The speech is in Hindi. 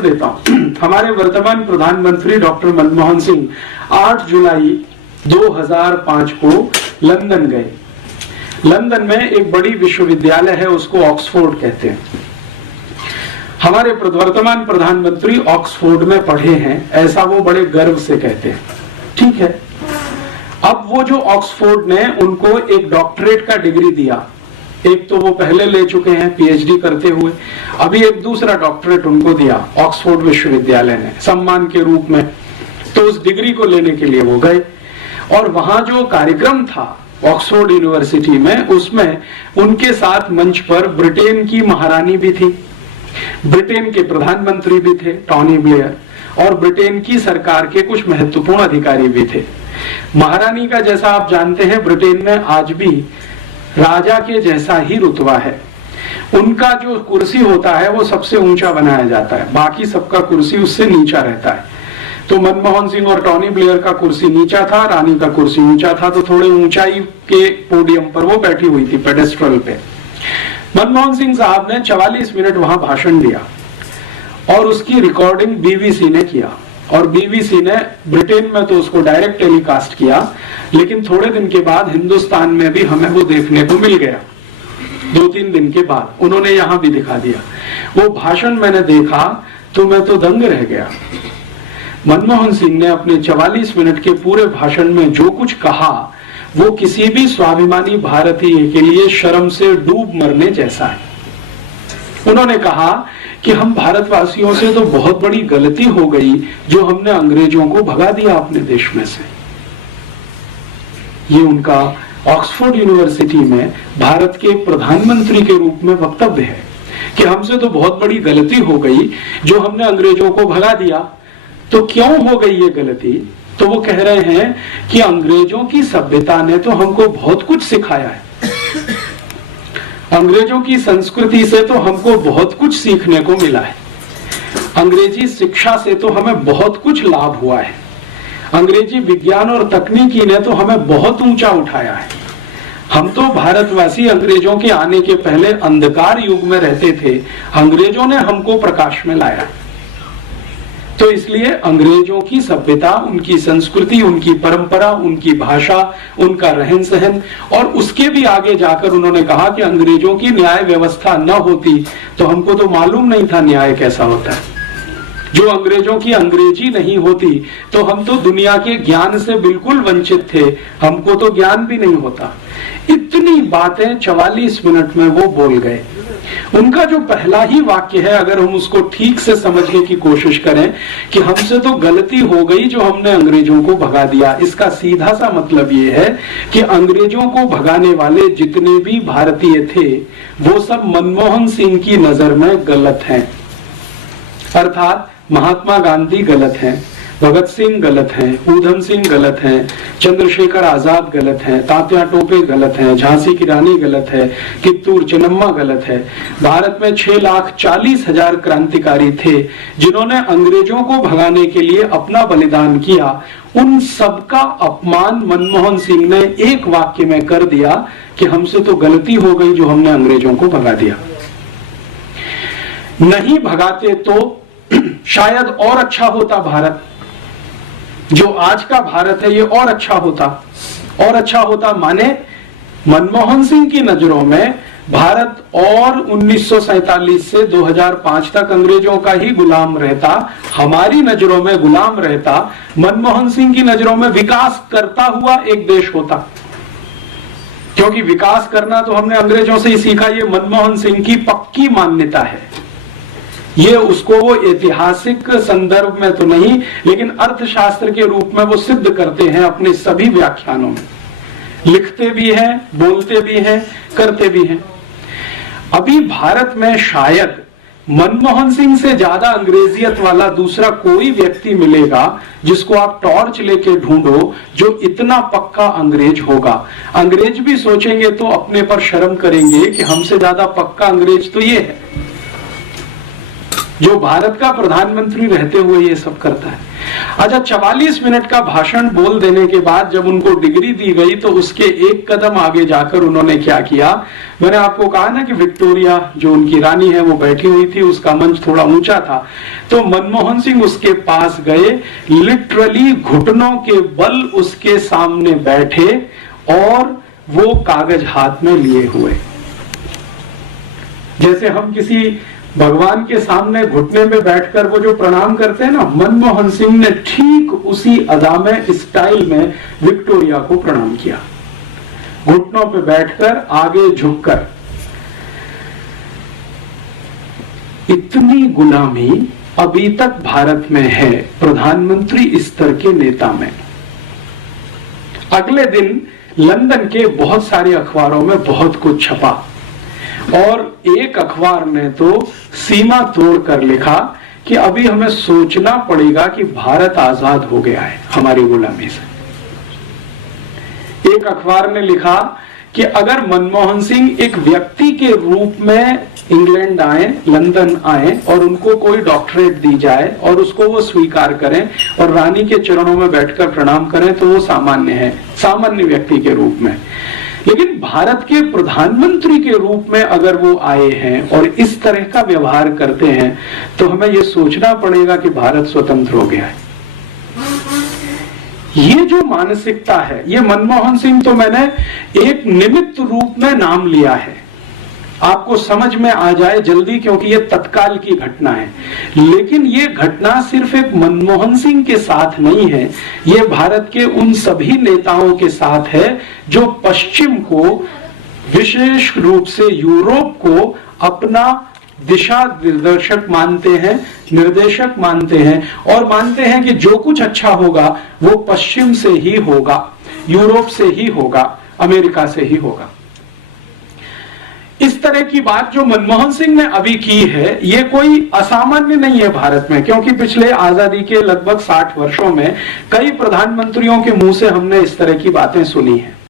देता हूं। हमारे वर्तमान प्रधानमंत्री डॉक्टर मनमोहन सिंह 8 जुलाई 2005 को लंदन गए। लंदन में एक बड़ी विश्वविद्यालय है, उसको ऑक्सफोर्ड कहते हैं। हमारे वर्तमान प्रधानमंत्री ऑक्सफोर्ड में पढ़े हैं, ऐसा वो बड़े गर्व से कहते हैं। ठीक है, अब वो जो ऑक्सफोर्ड ने उनको एक डॉक्टरेट का डिग्री दिया, एक तो वो पहले ले चुके हैं पीएचडी करते हुए, अभी एक दूसरा डॉक्टरेट उनको दिया ऑक्सफोर्ड विश्वविद्यालय ने सम्मान के रूप में। तो उस डिग्री को लेने के लिए वो गए और वहां जो कार्यक्रम था ऑक्सफोर्ड यूनिवर्सिटी में, उसमें उनके साथ मंच पर ब्रिटेन की महारानी भी थी, ब्रिटेन के प्रधानमंत्री भी थे टॉनी ब्लेयर, और ब्रिटेन की सरकार के कुछ महत्वपूर्ण अधिकारी भी थे। महारानी का, जैसा आप जानते हैं, ब्रिटेन में आज भी राजा के जैसा ही रुतबा है। उनका जो कुर्सी होता है वो सबसे ऊंचा बनाया जाता है, बाकी सबका कुर्सी उससे नीचा रहता है। तो मनमोहन सिंह और टॉनी ब्लेयर का कुर्सी नीचा था, रानी का कुर्सी ऊंचा था, तो थोड़े ऊंचाई के पोडियम पर वो बैठी हुई थी, पेडेस्ट्रल पे। मनमोहन सिंह साहब ने 44 मिनट वहां भाषण दिया और उसकी रिकॉर्डिंग बीबीसी ने किया, और बीबीसी ने ब्रिटेन में तो उसको डायरेक्ट टेलीकास्ट किया, लेकिन थोड़े दिन के बाद हिंदुस्तान में भी हमें वो देखने को मिल गया। 2-3 दिन के बाद उन्होंने यहां भी दिखा दिया। वो भाषण मैंने देखा तो मैं तो दंग रह गया। मनमोहन सिंह ने अपने 44 मिनट के पूरे भाषण में जो कुछ कहा वो किसी भी स्वाभिमानी भारतीय के लिए शर्म से डूब मरने जैसा है। उन्होंने कहा कि हम भारतवासियों से तो बहुत बड़ी गलती हो गई जो हमने अंग्रेजों को भगा दिया अपने देश में से। ये उनका ऑक्सफोर्ड यूनिवर्सिटी में भारत के प्रधानमंत्री के रूप में वक्तव्य है कि हमसे तो बहुत बड़ी गलती हो गई जो हमने अंग्रेजों को भगा दिया। तो क्यों हो गई ये गलती? तो वो कह रहे हैं कि अंग्रेजों की सभ्यता ने तो हमको बहुत कुछ सिखाया है, अंग्रेजों की संस्कृति से तो हमको बहुत कुछ सीखने को मिला है, अंग्रेजी शिक्षा से तो हमें बहुत कुछ लाभ हुआ है, अंग्रेजी विज्ञान और तकनीकी ने तो हमें बहुत ऊंचा उठाया है। हम तो भारतवासी अंग्रेजों के आने के पहले अंधकार युग में रहते थे, अंग्रेजों ने हमको प्रकाश में लाया। तो इसलिए अंग्रेजों की सभ्यता, उनकी संस्कृति, उनकी परंपरा, उनकी भाषा, उनका रहन सहन, और उसके भी आगे जाकर उन्होंने कहा कि अंग्रेजों की न्याय व्यवस्था न होती तो हमको तो मालूम नहीं था न्याय कैसा होता है। जो अंग्रेजों की अंग्रेजी नहीं होती तो हम तो दुनिया के ज्ञान से बिल्कुल वंचित थे, हमको तो ज्ञान भी नहीं होता। इतनी बातें 44 मिनट में वो बोल गए। उनका जो पहला ही वाक्य है, अगर हम उसको ठीक से समझने की कोशिश करें कि हमसे तो गलती हो गई जो हमने अंग्रेजों को भगा दिया, इसका सीधा सा मतलब ये है कि अंग्रेजों को भगाने वाले जितने भी भारतीय थे वो सब मनमोहन सिंह की नजर में गलत हैं। अर्थात महात्मा गांधी गलत हैं, भगत सिंह गलत हैं, ऊधम सिंह गलत हैं, चंद्रशेखर आजाद गलत हैं, तात्या टोपे गलत हैं, झांसी की रानी गलत है, कित्तूर चेन्नम्मा गलत है। भारत में 6,40,000 क्रांतिकारी थे जिन्होंने अंग्रेजों को भगाने के लिए अपना बलिदान किया। उन सबका अपमान मनमोहन सिंह ने एक वाक्य में कर दिया कि हमसे तो गलती हो गई जो हमने अंग्रेजों को भगा दिया। नहीं भगाते तो शायद और अच्छा होता भारत, जो आज का भारत है ये और अच्छा होता। और अच्छा होता माने मनमोहन सिंह की नजरों में भारत और 1947 से 2005 तक अंग्रेजों का ही गुलाम रहता, हमारी नजरों में गुलाम रहता। मनमोहन सिंह की नजरों में विकास करता हुआ एक देश होता, क्योंकि विकास करना तो हमने अंग्रेजों से ही सीखा। ये मनमोहन सिंह की पक्की मान्यता है। ये उसको वो ऐतिहासिक संदर्भ में तो नहीं, लेकिन अर्थशास्त्र के रूप में वो सिद्ध करते हैं अपने सभी व्याख्यानों में, लिखते भी हैं, बोलते भी हैं, करते भी हैं। अभी भारत में शायद मनमोहन सिंह से ज्यादा अंग्रेजियत वाला दूसरा कोई व्यक्ति मिलेगा जिसको आप टॉर्च लेके ढूंढो जो इतना पक्का अंग्रेज होगा। अंग्रेज भी सोचेंगे तो अपने पर शर्म करेंगे कि हमसे ज्यादा पक्का अंग्रेज तो ये है जो भारत का प्रधानमंत्री रहते हुए ये सब करता है। अच्छा, 44 मिनट का भाषण बोल देने के बाद जब उनको डिग्री दी गई तो उसके एक कदम आगे जाकर उन्होंने क्या किया, मैंने आपको कहा ना कि विक्टोरिया जो उनकी रानी है वो बैठी हुई थी, उसका मंच थोड़ा ऊंचा था, तो मनमोहन सिंह उसके पास गए, लिटरली घुटनों के बल उसके सामने बैठे और वो कागज हाथ में लिए हुए। जैसे हम किसी भगवान के सामने घुटने में बैठकर वो जो प्रणाम करते हैं ना, मनमोहन सिंह ने ठीक उसी अदा में, स्टाइल में विक्टोरिया को प्रणाम किया, घुटनों पे बैठकर, आगे झुककर। इतनी गुलामी अभी तक भारत में है प्रधानमंत्री स्तर के नेता में। अगले दिन लंदन के बहुत सारे अखबारों में बहुत कुछ छपा और एक अखबार ने तो सीमा तोड़कर लिखा कि अभी हमें सोचना पड़ेगा कि भारत आजाद हो गया है हमारी गुलामी से। एक अखबार ने लिखा कि अगर मनमोहन सिंह एक व्यक्ति के रूप में इंग्लैंड आए, लंदन आए और उनको कोई डॉक्टरेट दी जाए और उसको वो स्वीकार करें और रानी के चरणों में बैठकर प्रणाम करें तो वो सामान्य है, सामान्य व्यक्ति के रूप में। लेकिन भारत के प्रधानमंत्री के रूप में अगर वो आए हैं और इस तरह का व्यवहार करते हैं तो हमें ये सोचना पड़ेगा कि भारत स्वतंत्र हो गया है। ये जो मानसिकता है, ये मनमोहन सिंह तो मैंने एक निमित्त रूप में नाम लिया है, आपको समझ में आ जाए जल्दी, क्योंकि ये तत्काल की घटना है। लेकिन ये घटना सिर्फ एक मनमोहन सिंह के साथ नहीं है, ये भारत के उन सभी नेताओं के साथ है जो पश्चिम को, विशेष रूप से यूरोप को अपना दिशा निर्देशक मानते हैं, निर्देशक मानते हैं और मानते हैं कि जो कुछ अच्छा होगा वो पश्चिम से ही होगा, यूरोप से ही होगा, अमेरिका से ही होगा। इस तरह की बात जो मनमोहन सिंह ने अभी की है, ये कोई असामान्य नहीं है भारत में, क्योंकि पिछले आजादी के लगभग 60 वर्षों में कई प्रधानमंत्रियों के मुंह से हमने इस तरह की बातें सुनी है।